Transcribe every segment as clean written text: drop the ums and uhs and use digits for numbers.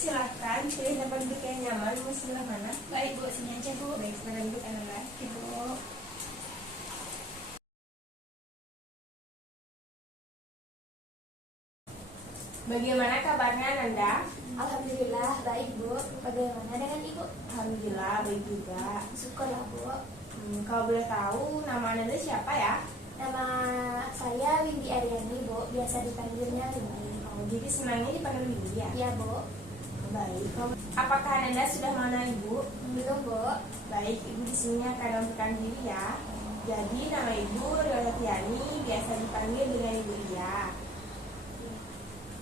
silahkan pilih tempat duduk yang nyaman. Mau sebelah mana? Baik Bu, sini aja Bu. Baik, sebelah duduk Ananda. Ibu. Bagaimana kabarnya Ananda? Alhamdulillah baik Bu. Bagaimana dengan Ibu? Alhamdulillah baik juga. Syukurlah Bu. Kalau boleh tahu nama Ananda siapa ya? Nama saya Windy Aryani Bu, biasa dipanggilnya Windy. Oh, jadi senangnya dipanggil Windy ya? Iya Bu. Baik. Apakah Ananda sudah mengenal Ibu? Belum Bu. Baik, Ibu di sini akan memperkenalkan diri ya. Jadi nama Ibu Rioletiani, biasa dipanggil dengan Ibu Iya.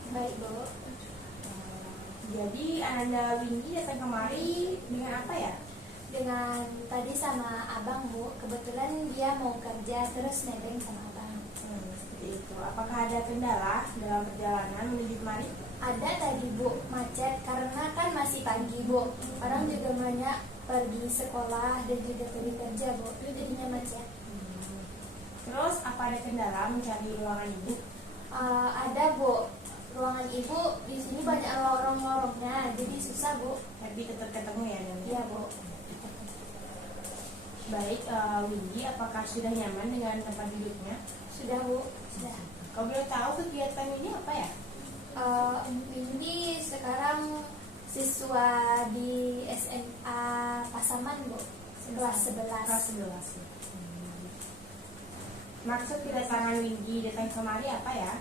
Baik Bu. Jadi Ananda Windy datang kemari dengan apa ya? Dengan tadi sama Abang Bu, kebetulan dia mau kerja terus nebeng sama Abang. Seperti itu. Apakah ada kendala dalam perjalanan menuju kemari? Ada tadi Bu, macet karena kan masih pagi Bu. Orang juga banyak pergi sekolah dan juga pergi kerja Bu, itu jadinya macet. Terus apa ada kendala mencari ruangan Ibu? Ada Bu, ruangan Ibu di sini banyak lorong-lorongnya, jadi susah Bu. Tapi tetap ketemu ya Nanda? Iya Bu. Baik, Windy, apakah sudah nyaman dengan tempat duduknya? Sudah Bu, sudah. Kalau boleh tahu kegiatan ini apa ya? Windy sekarang siswa di SMA Pasaman Bu, kelas 11. Kelas 11 ya. Maksud kedatangan Windy datang kemari apa ya?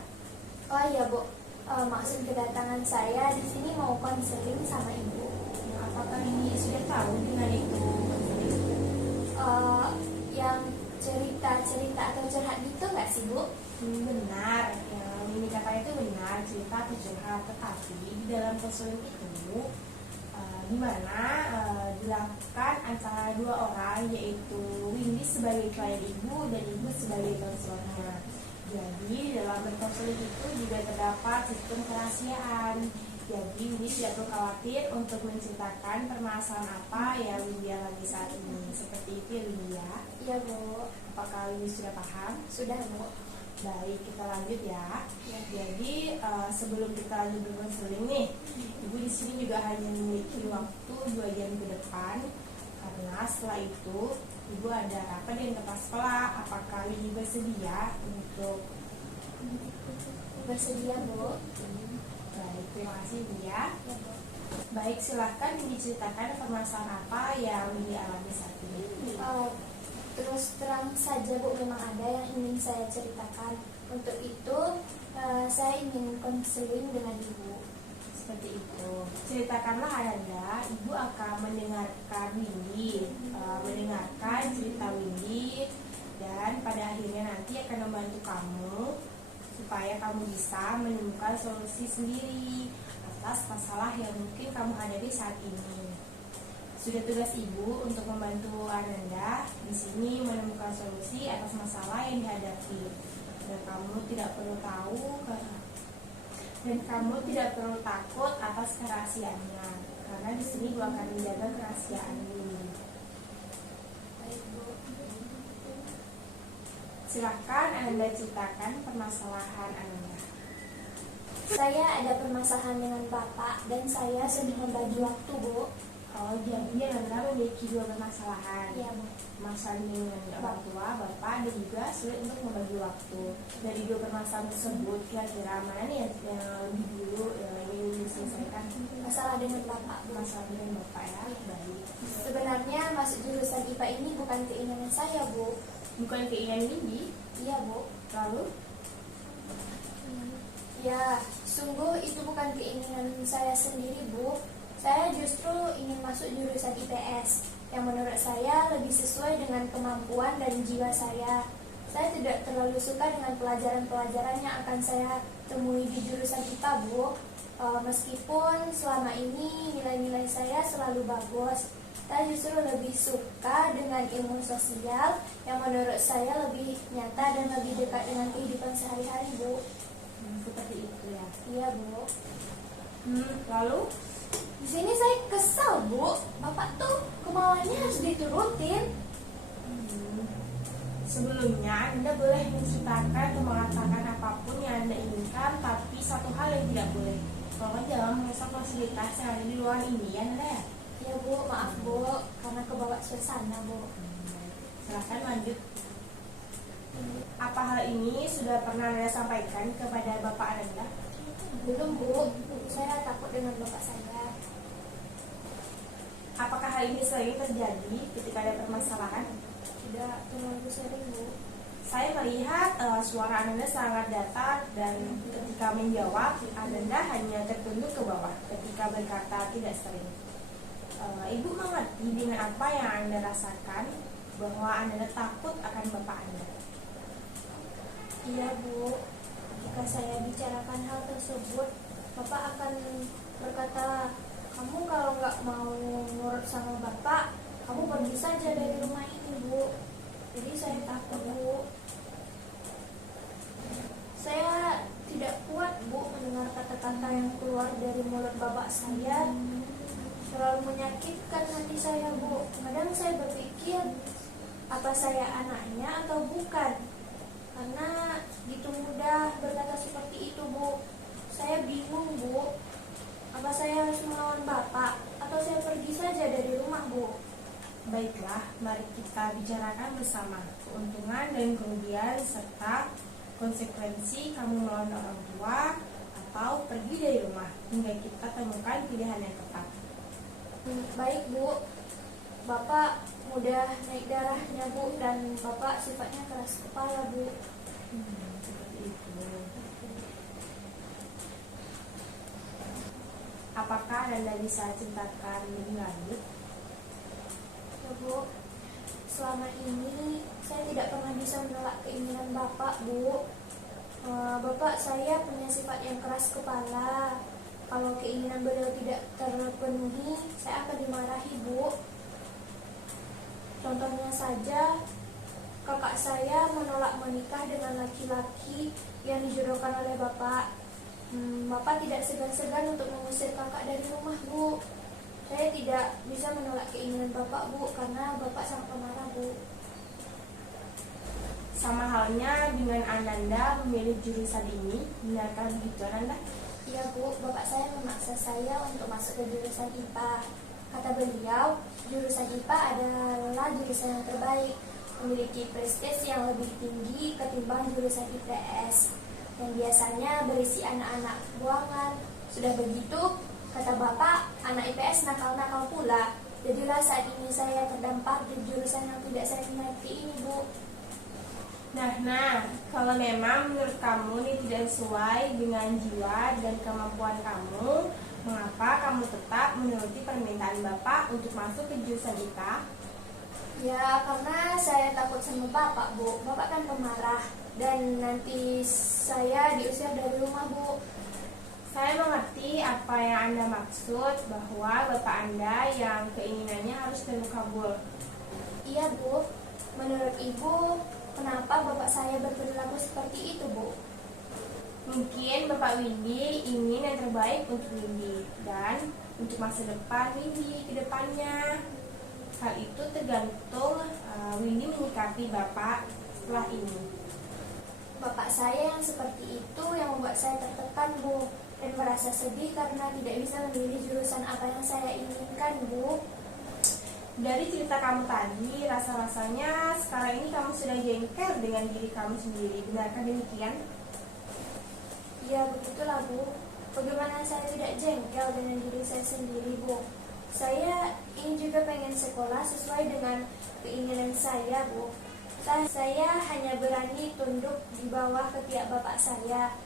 Oh iya Bu, maksud kedatangan saya di sini mau konseling sama Ibu. Apakah ini sudah tahu dengan itu? Yang cerita-cerita atau curhat gitu nggak sih Bu? Benar, yang ini kata itu benar, cerita atau curhat. Tetapi di dalam konseling itu dimana dilakukan antara dua orang, yaitu Windy sebagai klien Ibu dan Ibu sebagai konselornya. Jadi dalam berkonseling itu juga terdapat sistem kerahasiaan. Jadi Windy tidak perlu khawatir untuk menceritakan permasalahan apa yang Windy alami saat ini. Seperti itu ya Windy ya. Iya Bu. Apakah Windy sudah paham? Sudah Bu. Baik, kita lanjut ya. Ya. Jadi sebelum kita lanjut berkonseling nih, Ibu di sini juga hanya memiliki waktu 2 jam ke depan. Karena setelah itu Ibu ada rapat dengan kepala sekolah. Apakah Windy bersedia untuk Bersedia Bu. Baik, terima kasih Ibu ya. Ya Bu. Baik, silahkan diceritakan permasalahan apa yang Windy alami saat ini. Terus terang saja Bu, memang ada yang ingin saya ceritakan. Untuk itu saya ingin konseling dengan Ibu. Seperti itu. Ceritakanlah Ananda, Ibu akan mendengarkan Windy, mendengarkan cerita Windy, dan pada akhirnya nanti akan membantu kamu supaya kamu bisa menemukan solusi sendiri atas masalah yang mungkin kamu hadapi saat ini. Sudah tugas Ibu untuk membantu Ananda di sini menemukan solusi atas masalah yang dihadapi. Dan kamu tidak perlu takut atas kerahasiaannya, karena di sini Ibu akan menjaga kerahasiaan ini. Baik Bu. Silahkan Ananda ceritakan permasalahan Ananda. Saya ada permasalahan dengan Bapak dan saya sedang membagi waktu Bu. Oh, jadi Ananda memiliki 2 permasalahan. Iya Bu. Masalah dengan orang tua, bapak, dan juga sulit untuk membagi waktu. Dari 2 permasalahan tersebut, kira-kira mana nih yang lebih dulu yang ingin diselesaikan? Masalah dengan Bapak Bu. Masalah dengan bapak ya. Baik. Sebenarnya masuk jurusan IPA ini bukan keinginan saya Bu. Bukan keinginan Windy. Iya Bu. Lalu Ya, sungguh itu bukan keinginan saya sendiri Bu. Saya justru ingin masuk jurusan IPS yang menurut saya lebih sesuai dengan kemampuan dan jiwa saya. Saya tidak terlalu suka dengan pelajaran-pelajaran yang akan saya temui di jurusan IPA Bu. Meskipun selama ini nilai-nilai saya selalu bagus, saya justru lebih suka dengan ilmu sosial yang menurut saya lebih nyata dan lebih dekat dengan kehidupan sehari-hari Bu. seperti itu ya. Iya Bu. Lalu Di sini saya kesal Bu, Bapak tuh kemauannya harus diturutin. Sebelumnya Anda boleh menceritakan atau mengatakan apapun yang Anda inginkan, tapi satu hal yang tidak boleh. Tolong jangan merusak fasilitas yang ada di ruangan ini ya Nanda ya. Ya Bu, maaf Bu, karena kebawa suasana Bu. Silahkan lanjut. Apa hal ini sudah pernah Anda sampaikan kepada Bapak Anda? Belum Bu, saya takut dengan bapak saya. Apakah hal ini sering terjadi ketika ada permasalahan? Tidak terlalu sering Bu. Saya melihat suara Anda sangat datar dan ketika menjawab Anda hanya tertunduk ke bawah ketika berkata tidak sering. Ibu mengerti dengan apa yang Anda rasakan bahwa Anda takut akan Bapak Anda. Iya Bu, jika saya bicarakan hal tersebut, Bapak akan berkata, kamu kalau nggak mau nurut sama Bapak, kamu pergi saja dari rumah ini Bu. Jadi saya takut Bu. Saya tidak kuat Bu mendengar kata-kata yang keluar dari mulut Bapak saya. Terlalu menyakitkan hati saya Bu. Kadang saya berpikir, apa saya anaknya atau bukan? Karena gitu mudah berkata seperti itu Bu. Saya bingung Bu. Apa saya harus melawan Bapak atau saya pergi saja dari rumah Bu? Baiklah, mari kita bicarakan bersama keuntungan dan kerugian serta konsekuensi kamu melawan orang tua atau pergi dari rumah hingga kita temukan pilihan yang tepat. Baik Bu. Bapak mudah naik darahnya Bu dan Bapak sifatnya keras kepala Bu. Seperti itu. Apakah Anda bisa ceritakan lebih lanjut? Ya Bu, selama ini saya tidak pernah bisa menolak keinginan Bapak Bu. Bapak saya punya sifat yang keras kepala. Kalau keinginan beliau tidak terpenuhi, saya akan dimarahi Bu. Contohnya saja, kakak saya menolak menikah dengan laki-laki yang dijodohkan oleh Bapak. Bapak tidak segan-segan untuk mengusir kakak dari rumah Bu. Saya tidak bisa menolak keinginan Bapak Bu, karena Bapak sangat pemarah Bu. Sama halnya dengan Ananda memilih jurusan ini, benarkah begitu Ananda? Iya Bu, Bapak saya memaksa saya untuk masuk ke jurusan IPA. Kata beliau, jurusan IPA adalah jurusan yang terbaik, memiliki prestasi yang lebih tinggi ketimbang jurusan IPS, yang biasanya berisi anak-anak buangan. Sudah begitu, kata Bapak, anak IPS nakal-nakal pula. Jadilah saat ini saya terdampar di jurusan yang tidak saya minati ini Bu. Nah, kalau memang menurut kamu ini tidak sesuai dengan jiwa dan kemampuan kamu, mengapa kamu tetap menuruti permintaan Bapak untuk masuk ke jurusan IPA? Ya, karena saya takut sama Bapak Bu. Bapak kan pemarah dan nanti saya diusir dari rumah Bu. Saya mengerti apa yang Anda maksud bahwa Bapak Anda yang keinginannya harus terkabul. Iya Bu, menurut Ibu, kenapa Bapak saya berperilaku seperti itu Bu? Mungkin Bapak Windy ingin yang terbaik untuk Windy dan untuk masa depan Windy ke depannya. Hal itu tergantung Windy menyikapi Bapak setelah ini. Bapak saya yang seperti itu yang membuat saya tertekan Bu, dan merasa sedih karena tidak bisa memilih jurusan apa yang saya inginkan Bu. Dari cerita kamu tadi, rasa-rasanya sekarang ini kamu sudah jengkel dengan diri kamu sendiri. Benarkah demikian? Ya begitulah Bu. Bagaimana saya tidak jengkel dengan diri saya sendiri Bu? Saya ingin juga pengen sekolah sesuai dengan keinginan saya Bu. Saya hanya berani tunduk di bawah ketiak bapak saya.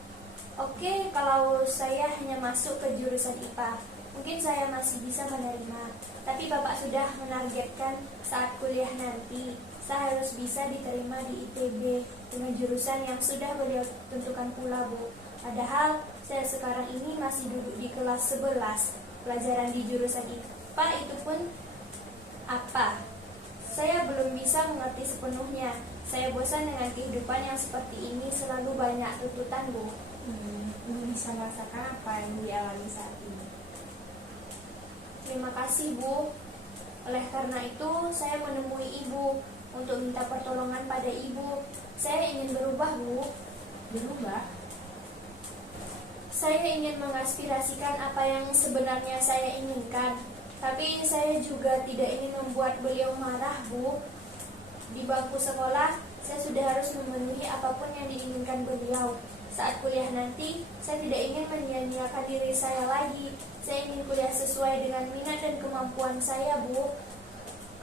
Oke, kalau saya hanya masuk ke jurusan IPA, mungkin saya masih bisa menerima. Tapi Bapak sudah menargetkan saat kuliah nanti, saya harus bisa diterima di ITB dengan jurusan yang sudah beliau tentukan pula Bu. Padahal saya sekarang ini masih duduk di kelas 11. Pelajaran di jurusan IPA itu pun apa? Saya belum bisa mengerti sepenuhnya. Saya bosan dengan kehidupan yang seperti ini, selalu banyak tuntutan Bu. Ibu bisa merasakan apa yang dialami saat ini. Terima kasih Bu. Oleh karena itu saya menemui Ibu untuk minta pertolongan pada Ibu. Saya ingin berubah Bu. Berubah? saya ingin mengaspirasikan apa yang sebenarnya saya inginkan. Tapi saya juga tidak ingin membuat beliau marah, Bu. Di bangku sekolah, saya sudah harus memenuhi apapun yang diinginkan beliau. Saat kuliah nanti, saya tidak ingin menyia-nyiakan diri saya lagi. Saya ingin kuliah sesuai dengan minat dan kemampuan saya, Bu.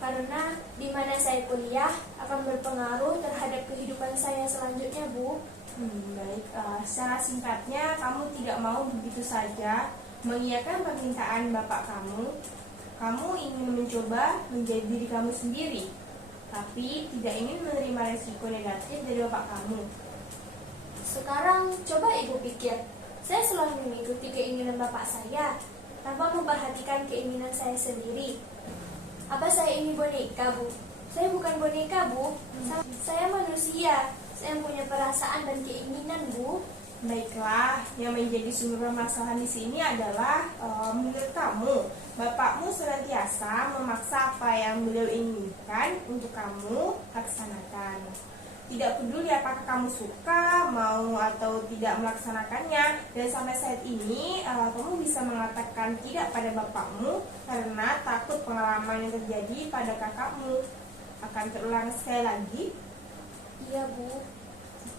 Karena di mana saya kuliah akan berpengaruh terhadap kehidupan saya selanjutnya, Bu. Baik, secara singkatnya kamu tidak mau begitu saja mengiyakan permintaan bapak kamu. Kamu ingin mencoba menjadi diri kamu sendiri, tapi tidak ingin menerima resiko negatif dari bapak kamu. Sekarang coba Ibu pikir, saya selalu mengikuti keinginan bapak saya tanpa memperhatikan keinginan saya sendiri. Apa saya ini boneka, Bu? Saya bukan boneka, Bu. Saya manusia. Saya punya perasaan dan keinginan, Bu. Baiklah, yang menjadi sumber permasalahan di sini adalah menurut kamu, bapakmu senantiasa memaksa apa yang beliau inginkan untuk kamu laksanakan. Tidak peduli apakah kamu suka, mau atau tidak melaksanakannya. Dan sampai saat ini kamu bisa mengatakan tidak pada bapakmu karena takut pengalaman yang terjadi pada kakakmu akan terulang sekali lagi. Iya, Bu.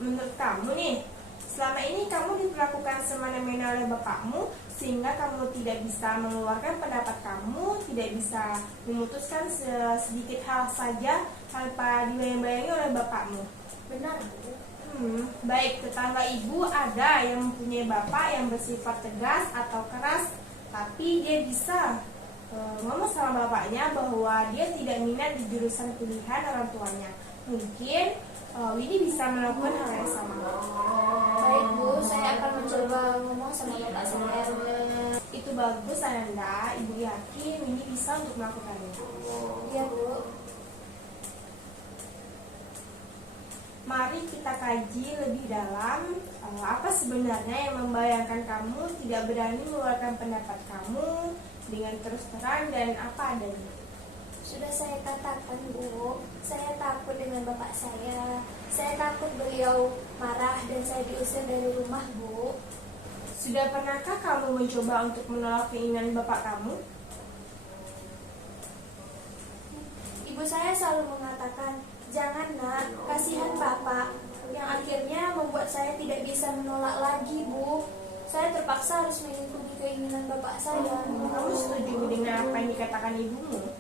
Menurut kamu nih, selama ini kamu diperlakukan semena-mena oleh bapakmu sehingga kamu tidak bisa mengeluarkan pendapat kamu, tidak bisa memutuskan sedikit hal saja tanpa dibayang-bayangi oleh bapakmu. Benar, Bu. Baik, tetangga ibu ada yang mempunyai bapak yang bersifat tegas atau keras, tapi dia bisa ngomong sama bapaknya bahwa dia tidak minat di jurusan pilihan orang tuanya. Mungkin Winnie bisa melakukan hal yang sama. Baik, Bu. Saya akan mencoba ngomong sama bapak saya. Itu bagus, Ananda. Ibu yakin Winnie bisa untuk melakukannya. Iya, Bu. Mari kita kaji lebih dalam apa sebenarnya yang membayangkan kamu tidak berani mengeluarkan pendapat kamu dengan terus terang dan apa adanya. Sudah saya katakan, Bu, saya takut dengan bapak saya. Saya takut beliau marah dan saya diusir dari rumah, Bu. Sudah pernahkah kamu mencoba untuk menolak keinginan bapak kamu? Ibu saya selalu mengatakan, jangan nak, kasihan bapak. Yang akhirnya membuat saya tidak bisa menolak lagi, Bu. Saya terpaksa harus mengikuti keinginan bapak saya. Kamu setuju dengan apa yang dikatakan ibumu?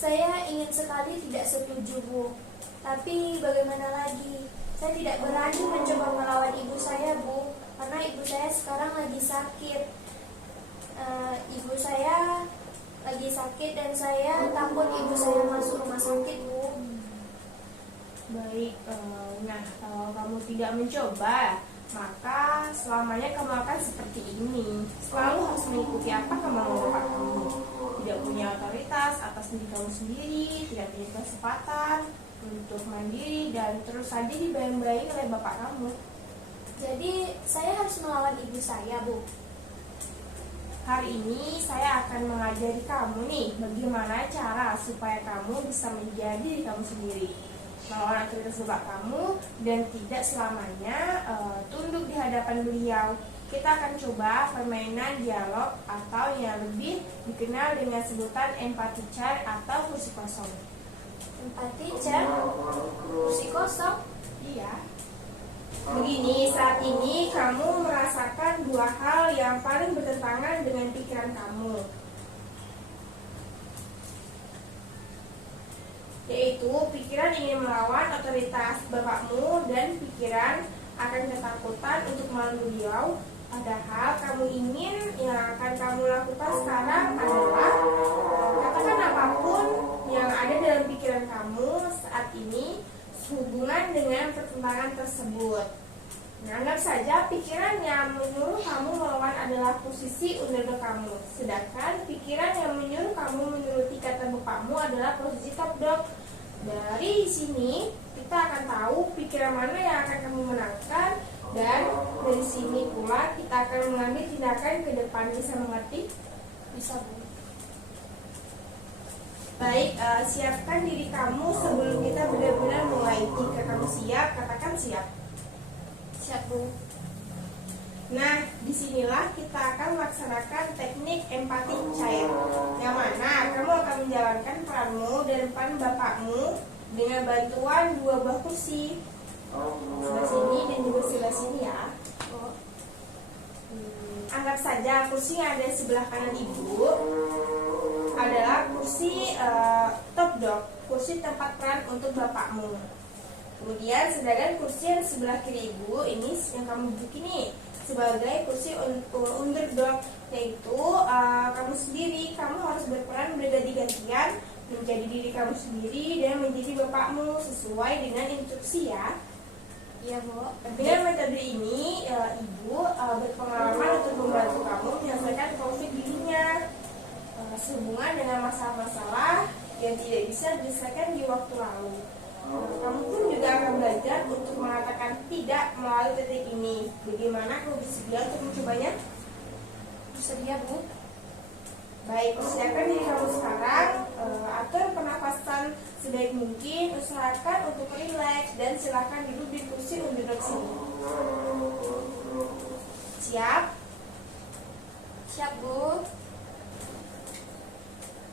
Saya ingin sekali tidak setuju, Bu. Tapi bagaimana lagi? Saya tidak berani mencoba melawan ibu saya, Bu. Karena ibu saya sekarang lagi sakit. Ibu saya lagi sakit dan saya takut ibu saya masuk rumah sakit, Bu. Baik, nah kalau kamu tidak mencoba, maka selamanya kamu akan seperti ini. Selalu harus mengikuti apa kemauan bapak kamu. Tidak punya otoritas atas diri kamu sendiri, tidak punya kesempatan untuk mandiri dan terus saja dibayang-bayangi oleh bapak kamu. Jadi saya harus melawan ibu saya, Bu. Hari ini saya akan mengajari kamu nih bagaimana cara supaya kamu bisa menjadi diri kamu sendiri, melawan otoritas bapak kamu dan tidak selamanya tunduk di hadapan beliau. Kita akan coba permainan dialog atau yang lebih dikenal dengan sebutan empathy chair atau kursi kosong. Empati, Cek. Kursi kosong. Iya. Begini, saat ini kamu merasakan dua hal yang paling bertentangan dengan pikiran kamu, yaitu pikiran ingin melawan otoritas bapakmu dan pikiran akan ketakutan untuk melawan beliau. Padahal kamu ingin yang akan kamu lakukan sekarang adalah katakan apapun yang ada dalam pikiran kamu saat ini sehubungan dengan pertentangan tersebut. Nah, anggap saja pikiran yang menyuruh kamu melawan adalah posisi underdog kamu, sedangkan pikiran yang menyuruh kamu menuruti kata bapakmu adalah posisi top dog. Dari sini kita akan tahu pikiran mana yang akan kamu menangkan, dan dari sini pula kita akan mengambil tindakan ke depan. Bisa mengerti? Bisa, Bu. Baik, siapkan diri kamu sebelum kita benar-benar mulai. Jika kamu siap, katakan siap. Siap, Bu. Nah, disinilah kita akan melaksanakan teknik empati cair, yang mana kamu akan menjalankan peranmu dan depan bapakmu dengan bantuan dua buah kursi, sebelah sini dan juga sebelah sini ya. Anggap saja kursi yang ada di sebelah kanan ibu adalah kursi top dog, kursi tempat peran untuk bapakmu. Kemudian sedangkan kursi yang sebelah kiri ibu ini yang kamu duduk ini sebagai kursi underdog, yaitu kamu sendiri, kamu harus berperan berganti-gantian menjadi diri kamu sendiri dan menjadi bapakmu sesuai dengan instruksi ya. Iya, Bu. Dengan metode ini, ibu berpengalaman untuk membantu kamu menyelesaikan konflik dirinya sehubungan dengan masalah-masalah yang tidak bisa diselesaikan di waktu lalu. Kamu pun juga akan belajar untuk mengatakan tidak melalui teknik ini. Bagaimana kamu bersedia untuk mencobanya? Bersedia, Bu. Baik, persiapkan diri kamu sekarang, atur pernafasan sebaik mungkin, usahakan untuk rileks dan silahkan duduk di kursi underdog sini. Siap? Siap, Bu.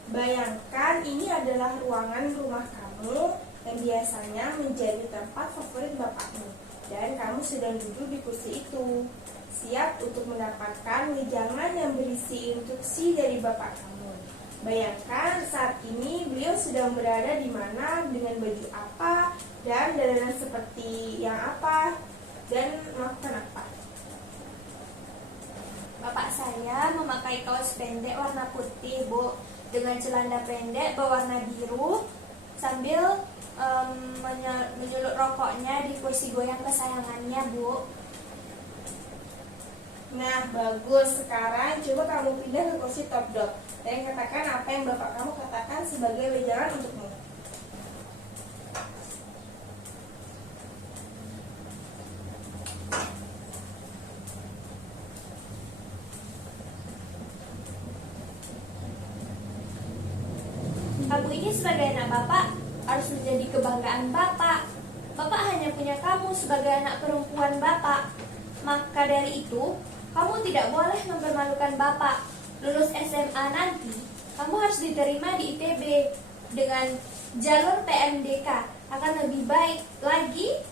Bayangkan ini adalah ruangan rumah kamu yang biasanya menjadi tempat favorit bapakmu, dan kamu sedang duduk di kursi itu, siap untuk mendapatkan wejangan yang berisi instruksi dari bapak kamu. Bayangkan saat ini beliau sedang berada di mana, dengan baju apa, dan dandanan seperti yang apa, dan melakukan apa. Bapak saya memakai kaos pendek warna putih, Bu, dengan celana pendek berwarna biru, sambil menyulut rokoknya di kursi goyang kesayangannya, Bu. Nah, bagus. Sekarang coba kamu pindah ke kursi top dog dan katakan apa yang bapak kamu katakan sebagai wejangan untukmu. Kamu ini sebagai anak bapak harus menjadi kebanggaan bapak. Bapak hanya punya kamu sebagai anak perempuan bapak. Maka dari itu, kamu tidak boleh mempermalukan bapak. Lulus SMA nanti, kamu harus diterima di ITB dengan jalur PMDK. Akan lebih baik lagi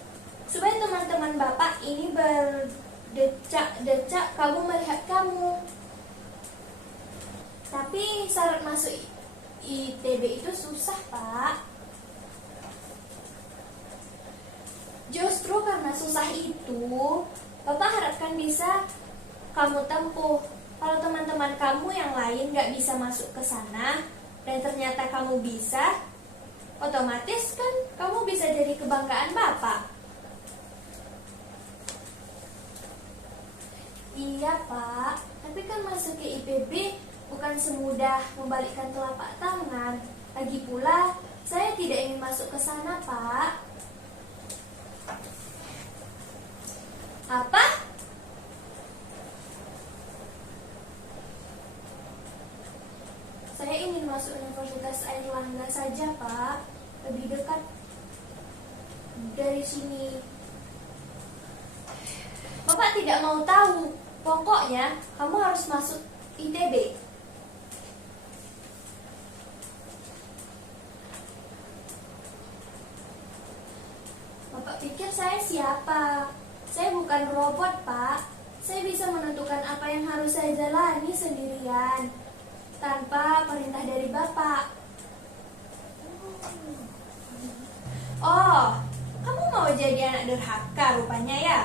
supaya teman-teman bapak ini berdecak-decak kamu melihat kamu. Tapi syarat masuk ITB itu susah, Pak. Justru karena susah itu, Bapak harapkan bisa kamu tempuh. Kalau teman-teman kamu yang lain gak bisa masuk ke sana, dan ternyata kamu bisa, otomatis kan kamu bisa jadi kebanggaan Bapak. Iya, Pak. Tapi kan masuk ke IPB bukan semudah membalikkan telapak tangan. Lagi pula, saya tidak ingin masuk ke sana, Pak. Apa? Saya ingin masuk Universitas Airlangga saja, Pak. Lebih dekat dari sini. Bapak tidak mau tahu. Pokoknya, kamu harus masuk ITB. Bapak pikir saya siapa? Saya bukan robot, Pak. Saya bisa menentukan apa yang harus saya jalani sendirian, tanpa perintah dari Bapak. Oh, kamu mau jadi anak durhaka rupanya ya?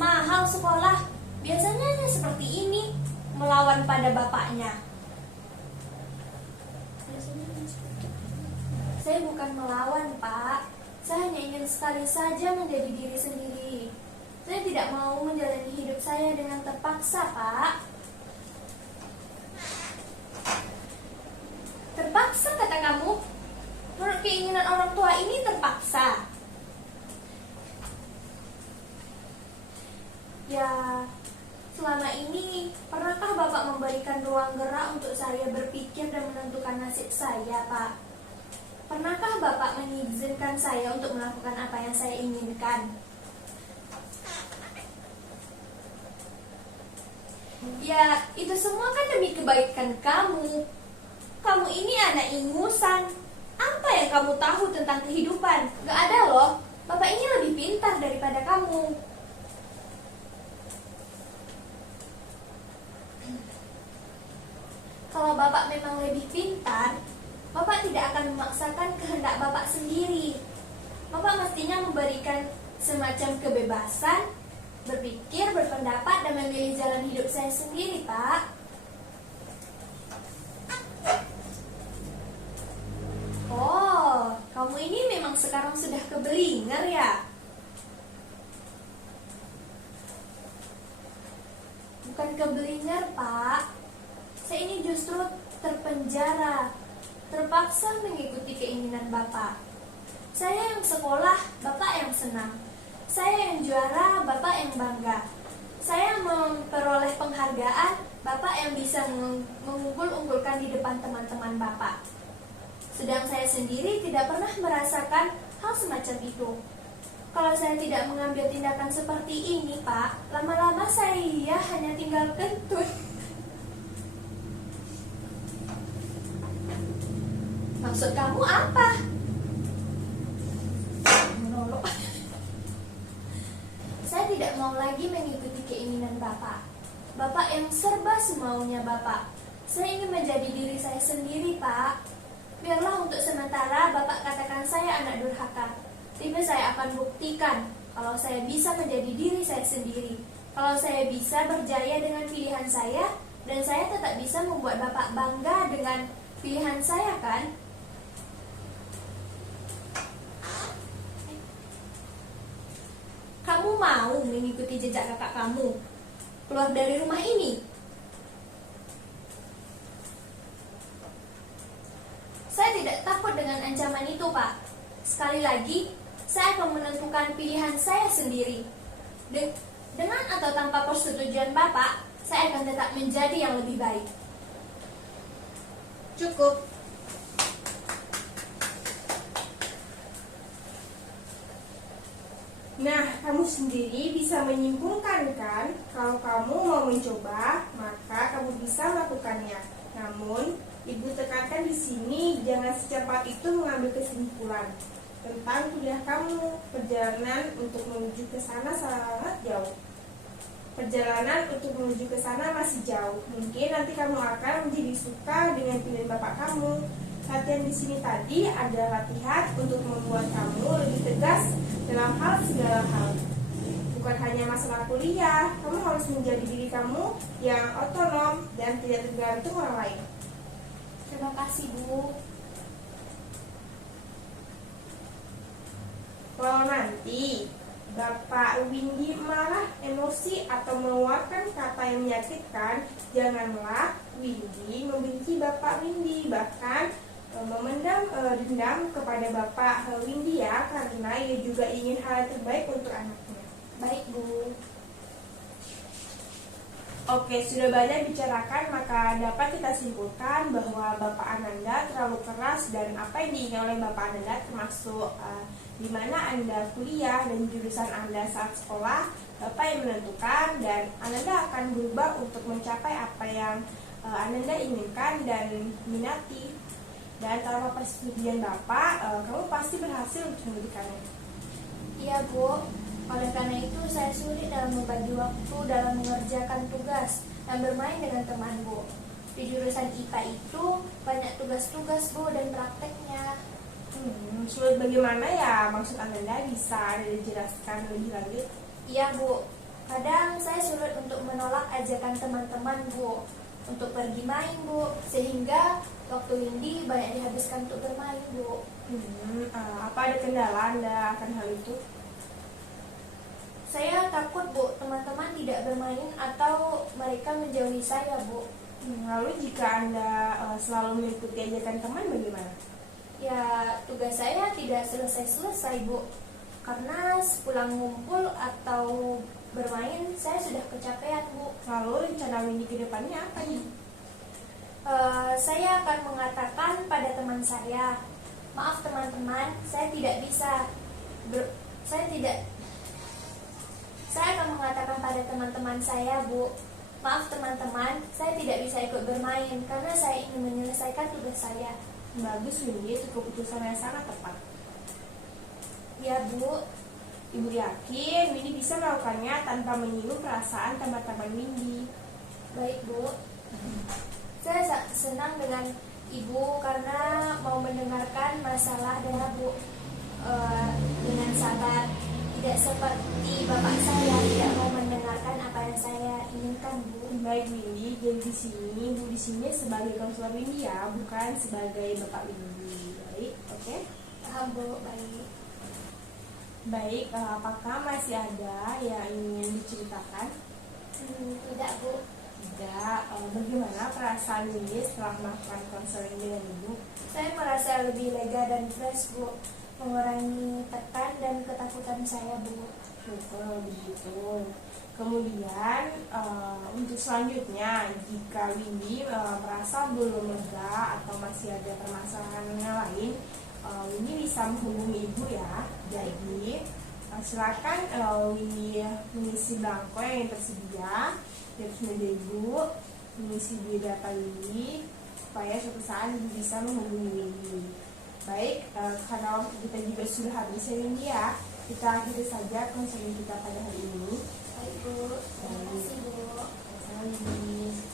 Mahal sekolah. Biasanya hanya seperti ini, melawan pada bapaknya. Saya bukan melawan, Pak. Saya hanya ingin sekali saja menjadi diri sendiri. Saya tidak mau menjalani hidup saya dengan terpaksa, Pak. Terpaksa kata kamu? Menurut keinginan orang tua ini terpaksa. Ya, selama ini pernahkah Bapak memberikan ruang gerak untuk saya berpikir dan menentukan nasib saya, Pak? Pernahkah Bapak mengizinkan saya untuk melakukan apa yang saya inginkan? Ya, itu semua kan demi kebaikan kamu. Kamu ini anak ingusan. Apa yang kamu tahu tentang kehidupan? Gak ada loh. Bapak ini lebih pintar daripada kamu. Kalau Bapak memang lebih pintar, Bapak tidak akan memaksakan kehendak Bapak sendiri. Bapak mestinya memberikan semacam kebebasan berpikir, berpendapat, dan memilih jalan hidup saya sendiri, Pak. Oh, kamu ini memang sekarang sudah keblinger ya? Bukan keblinger, Pak. Saya ini justru terpenjara, terpaksa mengikuti keinginan Bapak. Saya yang sekolah, Bapak yang senang. Saya yang juara, Bapak yang bangga. Saya memperoleh penghargaan, Bapak yang bisa mengunggul-unggulkan di depan teman-teman Bapak. Sedang saya sendiri tidak pernah merasakan hal semacam itu. Kalau saya tidak mengambil tindakan seperti ini, Pak, lama-lama saya hanya tinggal kentut. Maksud kamu apa? Menolok. Saya tidak mau lagi mengikuti keinginan Bapak. Bapak yang serba semaunya Bapak. Saya ingin menjadi diri saya sendiri, Pak. Biarlah untuk sementara Bapak katakan saya anak durhaka. Tapi saya akan buktikan kalau saya bisa menjadi diri saya sendiri. Kalau saya bisa berjaya dengan pilihan saya, dan saya tetap bisa membuat Bapak bangga dengan pilihan saya, kan? Kamu mau mengikuti jejak kakak kamu keluar dari rumah ini? Saya tidak takut dengan ancaman itu, Pak. Sekali lagi, saya akan menentukan pilihan saya sendiri. Dengan atau tanpa persetujuan Bapak, saya akan tetap menjadi yang lebih baik. Cukup. Nah, kamu sendiri bisa menyimpulkan kan, kalau kamu mau mencoba, maka kamu bisa melakukannya. Namun, Ibu tekankan di sini jangan secepat itu mengambil kesimpulan tentang kuliah kamu. Perjalanan untuk menuju ke sana sangat jauh. Perjalanan untuk menuju ke sana masih jauh. Mungkin nanti kamu akan menjadi suka dengan pilihan bapak kamu. Latihan di sini tadi adalah latihan untuk membuat kamu lebih tegas dalam segala hal. Bukan hanya masalah kuliah, kamu harus menjadi diri kamu yang otonom dan tidak tergantung orang lain. Terima kasih, Bu. Kalau nanti Bapak Windy marah, emosi, atau mengeluarkan kata yang menyakitkan, janganlah Windy membenci Bapak Windy, bahkan memendam dendam kepada Bapak Windy ya, karena ia juga ingin hal yang terbaik untuk anaknya. Baik, Bu. Oke, sudah banyak bicarakan, maka dapat kita simpulkan bahwa Bapak Ananda terlalu keras dan apa yang diinginkan oleh Bapak Ananda termasuk di mana Anda kuliah dan jurusan Anda saat sekolah, Bapak yang menentukan dan Ananda akan berubah untuk mencapai apa yang Ananda inginkan dan minati. Dan tanpa persetujuan Bapak, kamu pasti berhasil untuk memberikannya. Iya, Bu. Oleh karena itu, saya sulit dalam membagi waktu dalam mengerjakan tugas dan bermain dengan teman, Bu. Di jurusan IPA itu banyak tugas-tugas, Bu, dan prakteknya. Sulit bagaimana ya? Maksud Anda bisa dijelaskan lebih lanjut? Iya, Bu. Kadang saya sulit untuk menolak ajakan teman-teman, Bu, untuk pergi main, Bu, sehingga waktu Windy banyak dihabiskan untuk bermain, Bu. Apa ada kendala Anda akan hal itu? Saya takut, Bu, teman-teman tidak bermain atau mereka menjauhi saya, Bu. Lalu jika Anda selalu mengikuti ajakan teman, bagaimana? Ya, tugas saya tidak selesai-selesai, Bu. Karena sepulang ngumpul atau bermain, saya sudah kecapean, Bu. Lalu rencana Windy ke depannya apa nih? Saya akan mengatakan pada teman saya, maaf teman-teman, saya tidak bisa. Saya akan mengatakan pada teman-teman saya, Bu, Maaf teman-teman, saya tidak bisa ikut bermain karena saya ingin menyelesaikan tugas saya. Bagus Windy, itu keputusan yang sangat tepat. Ya Bu, Ibu yakin Windy bisa melakukannya tanpa menyinggung perasaan teman-teman Windy. baik Bu. Saya senang dengan Ibu karena mau mendengarkan masalah Dara Bu dengan sabar. Tidak seperti bapak saya tidak mau mendengarkan apa yang saya inginkan Bu. Baik Windy, jadi Ibu di sini sebagai konselor Windy ya, bukan sebagai bapak Windy. Baik, oke? Paham Bu, baik. Baik, apakah masih ada yang ingin diceritakan? Tidak Bu. Tidak. Bagaimana perasaan Windy setelah melakukan konseling dengan Ibu? Saya merasa lebih lega dan fresh Bu, mengurangi tekan dan ketakutan saya Bu. Betul, begitu. Kemudian untuk selanjutnya, jika Windy merasa belum lega atau masih ada permasalahan yang lain, Windy bisa menghubungi Ibu ya. Jadi silakan Windy mengisi belangko yang tersedia di atas meja Ibu, mengisi di data Windy supaya suatu saat Ibu bisa menghubungi Windy. Baik, karena waktu kita juga sudah habis ya Windy ya, kita akhiri saja konseling kita pada hari ini. Baik Bu, terima kasih Bu. Sama-sama Windy.